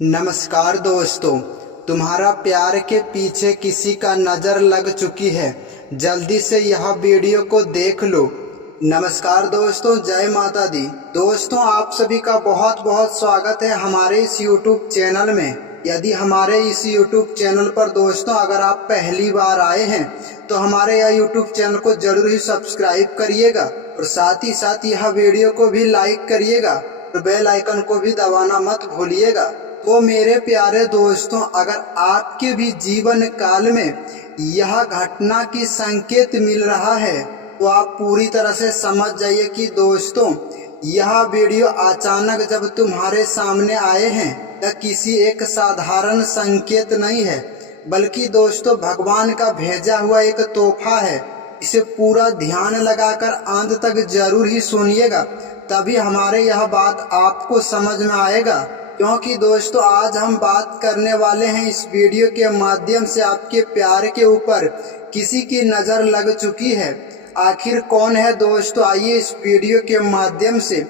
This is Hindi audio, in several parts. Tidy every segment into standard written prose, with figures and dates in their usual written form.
नमस्कार दोस्तों, तुम्हारा प्यार के पीछे किसी का नज़र लग चुकी है। जल्दी से यह वीडियो को देख लो। नमस्कार दोस्तों, जय माता दी। दोस्तों, आप सभी का बहुत बहुत स्वागत है हमारे इस YouTube चैनल में। यदि हमारे इस YouTube चैनल पर दोस्तों अगर आप पहली बार आए हैं तो हमारे यह YouTube चैनल को जरूर ही सब्सक्राइब करिएगा और साथ ही साथ यह वीडियो को भी लाइक करिएगा और बेल आइकन को भी दबाना मत भूलिएगा। तो मेरे प्यारे दोस्तों, अगर आपके भी जीवन काल में यह घटना की संकेत मिल रहा है तो आप पूरी तरह से समझ जाइए कि दोस्तों यह वीडियो अचानक जब तुम्हारे सामने आए हैं यह किसी एक साधारण संकेत नहीं है, बल्कि दोस्तों भगवान का भेजा हुआ एक तोहफा है। इसे पूरा ध्यान लगाकर अंत तक जरूर ही सुनिएगा, तभी हमारे यह बात आपको समझ में आएगा। क्योंकि दोस्तों आज हम बात करने वाले हैं इस वीडियो के माध्यम से आपके प्यार के ऊपर किसी की नज़र लग चुकी है। आखिर कौन है दोस्तों, आइए इस वीडियो के माध्यम से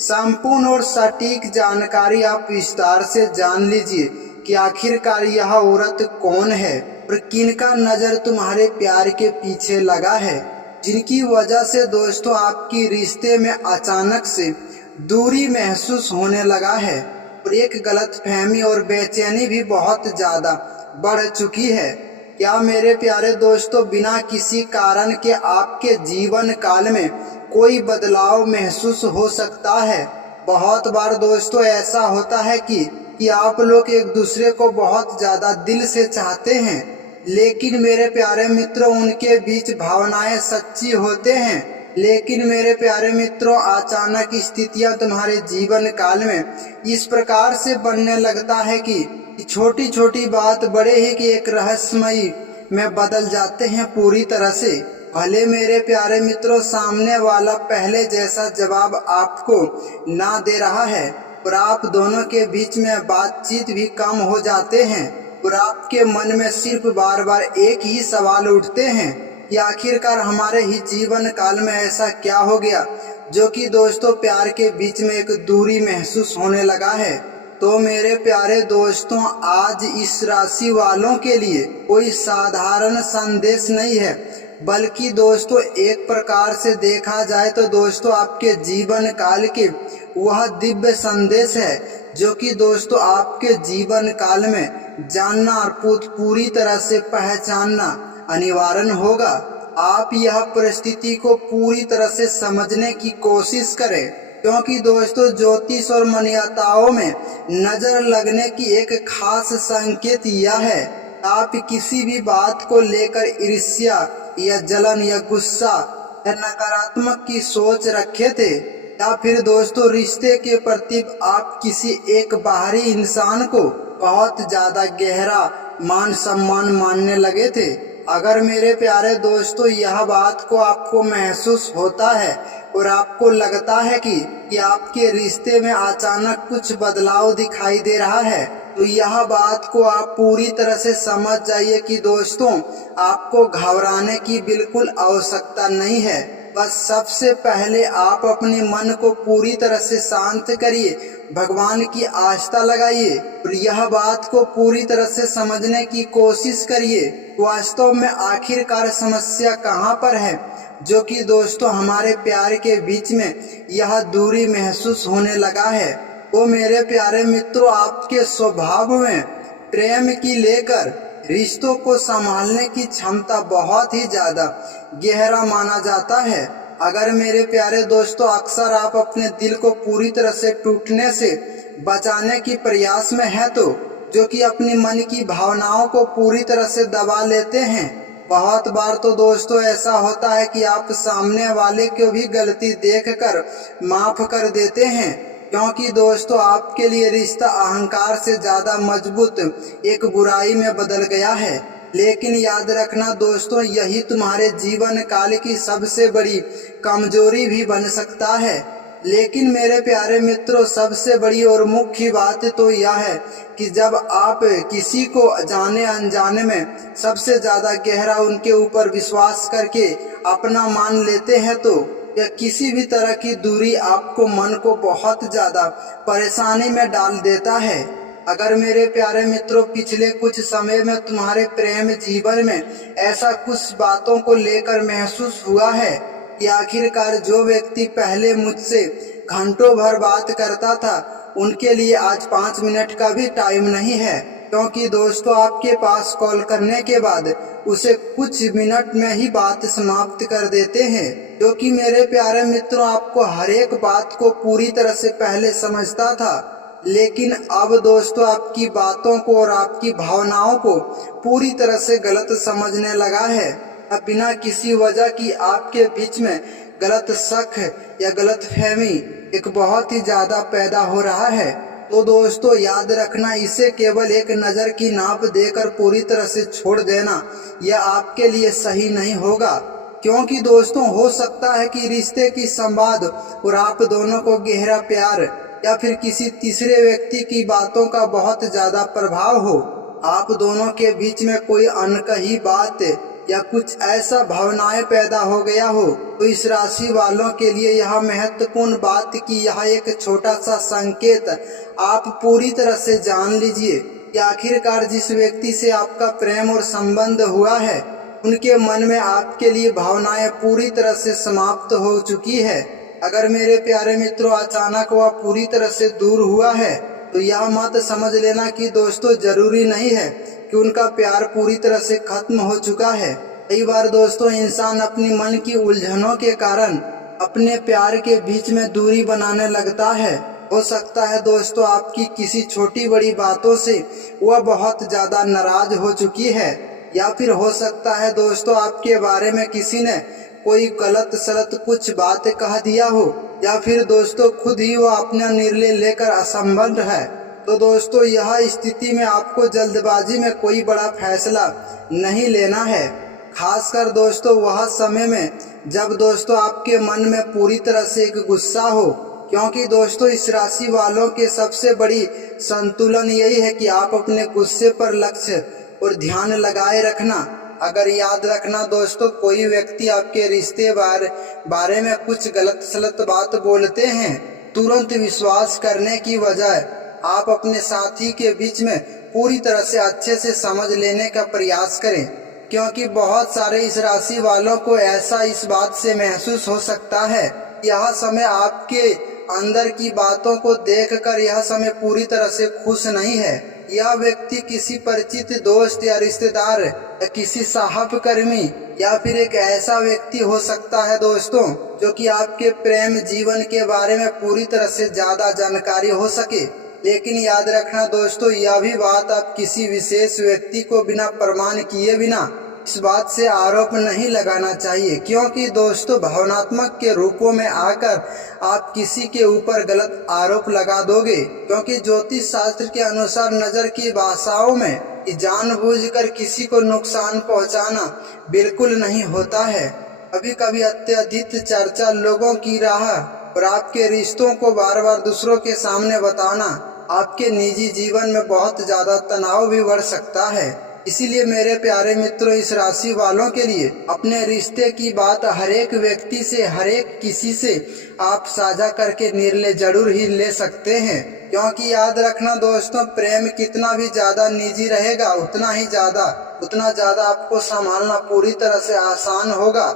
संपूर्ण और सटीक जानकारी आप विस्तार से जान लीजिए कि आखिरकार यह औरत कौन है और किनका नज़र तुम्हारे प्यार के पीछे लगा है, जिनकी वजह से दोस्तों आपकी रिश्ते में अचानक से दूरी महसूस होने लगा है और एक गलतफहमी और बेचैनी भी बहुत ज़्यादा बढ़ चुकी है। क्या मेरे प्यारे दोस्तों बिना किसी कारण के आपके जीवन काल में कोई बदलाव महसूस हो सकता है? बहुत बार दोस्तों ऐसा होता है कि आप लोग एक दूसरे को बहुत ज़्यादा दिल से चाहते हैं, लेकिन मेरे प्यारे मित्रों उनके बीच भावनाएं सच्ची होते हैं। लेकिन मेरे प्यारे मित्रों अचानक स्थितियां तुम्हारे जीवन काल में इस प्रकार से बनने लगता है कि छोटी छोटी बात बड़े ही कि एक रहस्यमयी में बदल जाते हैं पूरी तरह से। भले मेरे प्यारे मित्रों सामने वाला पहले जैसा जवाब आपको ना दे रहा है और आप दोनों के बीच में बातचीत भी कम हो जाते हैं और आपके मन में सिर्फ बार बार एक ही सवाल उठते हैं कि आखिरकार हमारे ही जीवन काल में ऐसा क्या हो गया जो कि दोस्तों प्यार के बीच में एक दूरी महसूस होने लगा है। तो मेरे प्यारे दोस्तों आज इस राशि वालों के लिए कोई साधारण संदेश नहीं है, बल्कि दोस्तों एक प्रकार से देखा जाए तो दोस्तों आपके जीवन काल के वह दिव्य संदेश है जो कि दोस्तों आपके जीवन काल में जानना और पूरी तरह से पहचानना अनिवार्य होगा। आप यह परिस्थिति को पूरी तरह से समझने की कोशिश करें, क्योंकि दोस्तों ज्योतिष और मान्यताओं में नजर लगने की एक खास संकेत यह है, आप किसी भी बात को लेकर ईर्ष्या या जलन या गुस्सा या नकारात्मक की सोच रखे थे, या फिर दोस्तों रिश्ते के प्रति आप किसी एक बाहरी इंसान को बहुत ज्यादा गहरा मान सम्मान मानने लगे थे। अगर मेरे प्यारे दोस्तों यह बात को आपको महसूस होता है और आपको लगता है कि आपके रिश्ते में अचानक कुछ बदलाव दिखाई दे रहा है, तो यह बात को आप पूरी तरह से समझ जाइए कि दोस्तों आपको घबराने की बिल्कुल आवश्यकता नहीं है। बस सबसे पहले आप अपने मन को पूरी तरह से शांत करिए, भगवान की आस्था लगाइए और यह बात को पूरी तरह से समझने की कोशिश करिए वास्तव में आखिरकार समस्या कहाँ पर है जो कि दोस्तों हमारे प्यार के बीच में यह दूरी महसूस होने लगा है। वो मेरे प्यारे मित्रों आपके स्वभाव में प्रेम की लेकर रिश्तों को संभालने की क्षमता बहुत ही ज्यादा गहरा माना जाता है। अगर मेरे प्यारे दोस्तों अक्सर आप अपने दिल को पूरी तरह से टूटने से बचाने की प्रयास में है तो जो कि अपनी मन की भावनाओं को पूरी तरह से दबा लेते हैं। बहुत बार तो दोस्तों ऐसा होता है कि आप सामने वाले को भी गलती देखकर माफ कर देते हैं, क्योंकि दोस्तों आपके लिए रिश्ता अहंकार से ज्यादा मजबूत एक बुराई में बदल गया है। लेकिन याद रखना दोस्तों यही तुम्हारे जीवन काल की सबसे बड़ी कमजोरी भी बन सकता है। लेकिन मेरे प्यारे मित्रों सबसे बड़ी और मुख्य बात तो यह है कि जब आप किसी को जाने अनजाने में सबसे ज्यादा गहरा उनके ऊपर विश्वास करके अपना मान लेते हैं तो या किसी भी तरह की दूरी आपको मन को बहुत ज्यादा परेशानी में डाल देता है। अगर मेरे प्यारे मित्रों पिछले कुछ समय में तुम्हारे प्रेम जीवन में ऐसा कुछ बातों को लेकर महसूस हुआ है कि आखिरकार जो व्यक्ति पहले मुझसे घंटों भर बात करता था उनके लिए आज 5 मिनट का भी टाइम नहीं है, क्योंकि दोस्तों आपके पास कॉल करने के बाद उसे कुछ मिनट में ही बात समाप्त कर देते हैं। जो कि मेरे प्यारे मित्रों आपको हर एक बात को पूरी तरह से पहले समझता था, लेकिन अब दोस्तों आपकी बातों को और आपकी भावनाओं को पूरी तरह से गलत समझने लगा है। अब बिना किसी वजह की आपके बीच में गलत शक या गलत फहमी एक बहुत ही ज्यादा पैदा हो रहा है। तो दोस्तों याद रखना, इसे केवल एक नज़र की नाप देकर पूरी तरह से छोड़ देना यह आपके लिए सही नहीं होगा, क्योंकि दोस्तों हो सकता है कि रिश्ते की संवाद और आप दोनों को गहरा प्यार या फिर किसी तीसरे व्यक्ति की बातों का बहुत ज्यादा प्रभाव हो। आप दोनों के बीच में कोई अनकही बात या कुछ ऐसा भावनाएं पैदा हो गया हो। तो इस राशि वालों के लिए यह महत्वपूर्ण बात कि यह एक छोटा सा संकेत आप पूरी तरह से जान लीजिए कि आखिरकार जिस व्यक्ति से आपका प्रेम और संबंध हुआ है उनके मन में आपके लिए भावनाएं पूरी तरह से समाप्त हो चुकी है। अगर मेरे प्यारे मित्रों अचानक वह पूरी तरह से दूर हुआ है तो यह मत समझ लेना कि दोस्तों जरूरी नहीं है कि उनका प्यार पूरी तरह से खत्म हो चुका है। कई बार दोस्तों इंसान अपनी मन की उलझनों के कारण अपने प्यार के बीच में दूरी बनाने लगता है। हो सकता है दोस्तों आपकी किसी छोटी बड़ी बातों से वह बहुत ज्यादा नाराज हो चुकी है, या फिर हो सकता है दोस्तों आपके बारे में किसी ने कोई गलत सलत कुछ बात कह दिया हो, या फिर दोस्तों खुद ही वो अपना निर्णय लेकर असंबद्ध है। तो दोस्तों यह स्थिति में आपको जल्दबाजी में कोई बड़ा फैसला नहीं लेना है, खासकर दोस्तों वह समय में जब दोस्तों आपके मन में पूरी तरह से एक गुस्सा हो, क्योंकि दोस्तों इस राशि वालों के सबसे बड़ी संतुलन यही है कि आप अपने गुस्से पर लक्ष्य और ध्यान लगाए रखना। अगर याद रखना दोस्तों कोई व्यक्ति आपके रिश्ते बारे में कुछ गलत सलत बात बोलते हैं, तुरंत विश्वास करने की बजाय आप अपने साथी के बीच में पूरी तरह से अच्छे से समझ लेने का प्रयास करें, क्योंकि बहुत सारे इस राशि वालों को ऐसा इस बात से महसूस हो सकता है यह समय आपके अंदर की बातों को देखकर यह समय पूरी तरह से खुश नहीं है। यह व्यक्ति किसी परिचित दोस्त या रिश्तेदार या किसी साहबकर्मी या फिर एक ऐसा व्यक्ति हो सकता है दोस्तों जो कि आपके प्रेम जीवन के बारे में पूरी तरह से ज्यादा जानकारी हो सके। लेकिन याद रखना दोस्तों यह भी बात आप किसी विशेष व्यक्ति को बिना प्रमाण किए बिना इस बात से आरोप नहीं लगाना चाहिए, क्योंकि दोस्तों भावनात्मक के रूपों में आकर आप किसी के ऊपर गलत आरोप लगा दोगे, क्योंकि ज्योतिष शास्त्र के अनुसार नजर की भाषाओं में जानबूझकर किसी को नुकसान पहुंचाना बिल्कुल नहीं होता है। कभी कभी अत्यधिक चर्चा लोगों की राह और आपके रिश्तों को बार बार दूसरों के सामने बताना आपके निजी जीवन में बहुत ज्यादा तनाव भी बढ़ सकता है। इसीलिए मेरे प्यारे मित्रों इस राशि वालों के लिए अपने रिश्ते की बात हर एक व्यक्ति से हर एक किसी से आप साझा करके निर्णय जरूर ही ले सकते हैं, क्योंकि याद रखना दोस्तों प्रेम कितना भी ज्यादा निजी रहेगा उतना ज्यादा आपको संभालना पूरी तरह से आसान होगा।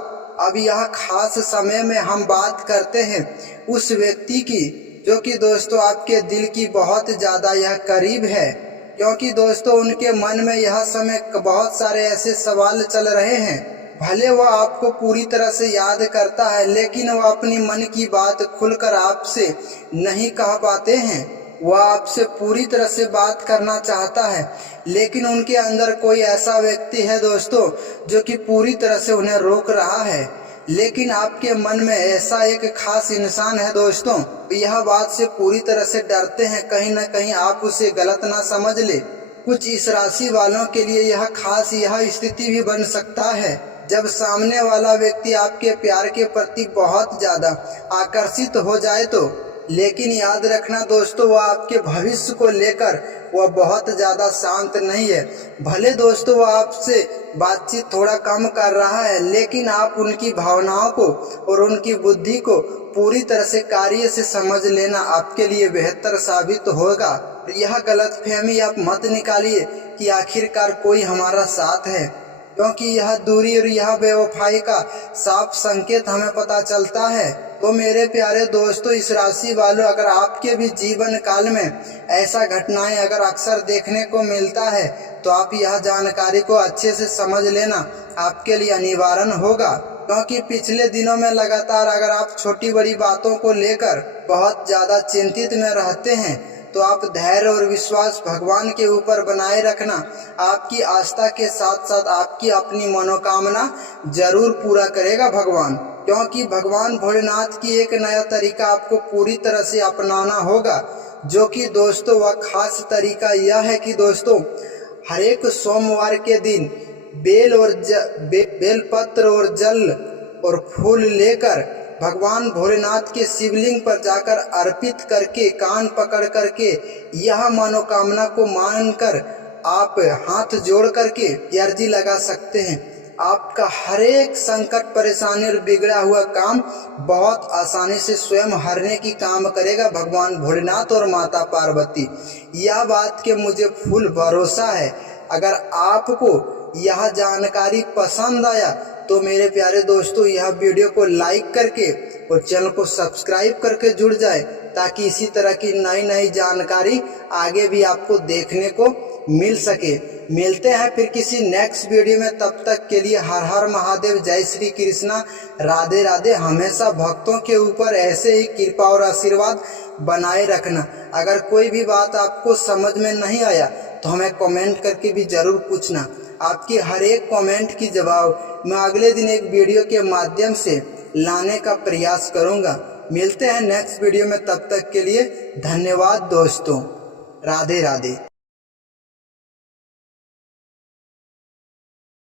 अब यह खास समय में हम बात करते हैं उस व्यक्ति की जो कि दोस्तों आपके दिल की बहुत ज्यादा यह करीब है, क्योंकि दोस्तों उनके मन में यह समय बहुत सारे ऐसे सवाल चल रहे हैं। भले वह आपको पूरी तरह से याद करता है लेकिन वह अपनी मन की बात खुलकर आपसे नहीं कह पाते हैं। वह आपसे पूरी तरह से बात करना चाहता है लेकिन उनके अंदर कोई ऐसा व्यक्ति है दोस्तों जो कि पूरी तरह से उन्हें रोक रहा है। लेकिन आपके मन में ऐसा एक खास इंसान है दोस्तों, यह बात से पूरी तरह से डरते हैं कहीं न कहीं आप उसे गलत ना समझ ले। कुछ इस राशि वालों के लिए यह स्थिति भी बन सकता है जब सामने वाला व्यक्ति आपके प्यार के प्रति बहुत ज्यादा आकर्षित हो जाए तो। लेकिन याद रखना दोस्तों वह आपके भविष्य को लेकर वह बहुत ज्यादा शांत नहीं है। भले दोस्तों वह आपसे बातचीत थोड़ा कम कर रहा है लेकिन आप उनकी भावनाओं को और उनकी बुद्धि को पूरी तरह से कार्य से समझ लेना आपके लिए बेहतर साबित होगा। यह गलतफहमी आप मत निकालिए कि आखिरकार कोई हमारा साथ है, क्योंकि यह दूरी और यह बेवफाई का साफ संकेत हमें पता चलता है। तो मेरे प्यारे दोस्तों, इस राशि वालों, अगर आपके भी जीवन काल में ऐसा घटनाएं अगर अक्सर देखने को मिलता है तो आप यह जानकारी को अच्छे से समझ लेना आपके लिए अनिवार्य होगा, क्योंकि पिछले दिनों में लगातार अगर आप छोटी बड़ी बातों को लेकर बहुत ज़्यादा चिंतित में रहते हैं तो आप धैर्य और विश्वास भगवान के ऊपर बनाए रखना। आपकी आस्था के साथ साथ आपकी अपनी मनोकामना जरूर पूरा करेगा भगवान, क्योंकि भगवान भोलेनाथ की एक नया तरीका आपको पूरी तरह से अपनाना होगा, जो कि दोस्तों वह खास तरीका यह है कि दोस्तों हर एक सोमवार के दिन बेलपत्र और जल और फूल लेकर भगवान भोलेनाथ के शिवलिंग पर जाकर अर्पित करके कान पकड़ करके यह मनोकामना को मानकर आप हाथ जोड़ करके अर्जी लगा सकते हैं। आपका हर एक संकट परेशानी और बिगड़ा हुआ काम बहुत आसानी से स्वयं हरने की काम करेगा भगवान भोलेनाथ और माता पार्वती। यह बात के मुझे फुल भरोसा है। अगर आपको यह जानकारी पसंद आया तो मेरे प्यारे दोस्तों यह वीडियो को लाइक करके और चैनल को सब्सक्राइब करके जुड़ जाए, ताकि इसी तरह की नई नई जानकारी आगे भी आपको देखने को मिल सके। मिलते हैं फिर किसी नेक्स्ट वीडियो में, तब तक के लिए हर हर महादेव, जय श्री कृष्णा, राधे राधे। हमेशा भक्तों के ऊपर ऐसे ही कृपा और आशीर्वाद बनाए रखना। अगर कोई भी बात आपको समझ में नहीं आया तो हमें कमेंट करके भी जरूर पूछना। आपकी हर एक कमेंट की जवाब मैं अगले दिन एक वीडियो के माध्यम से लाने का प्रयास करूंगा। मिलते हैं नेक्स्ट वीडियो में, तब तक के लिए धन्यवाद दोस्तों। राधे राधे।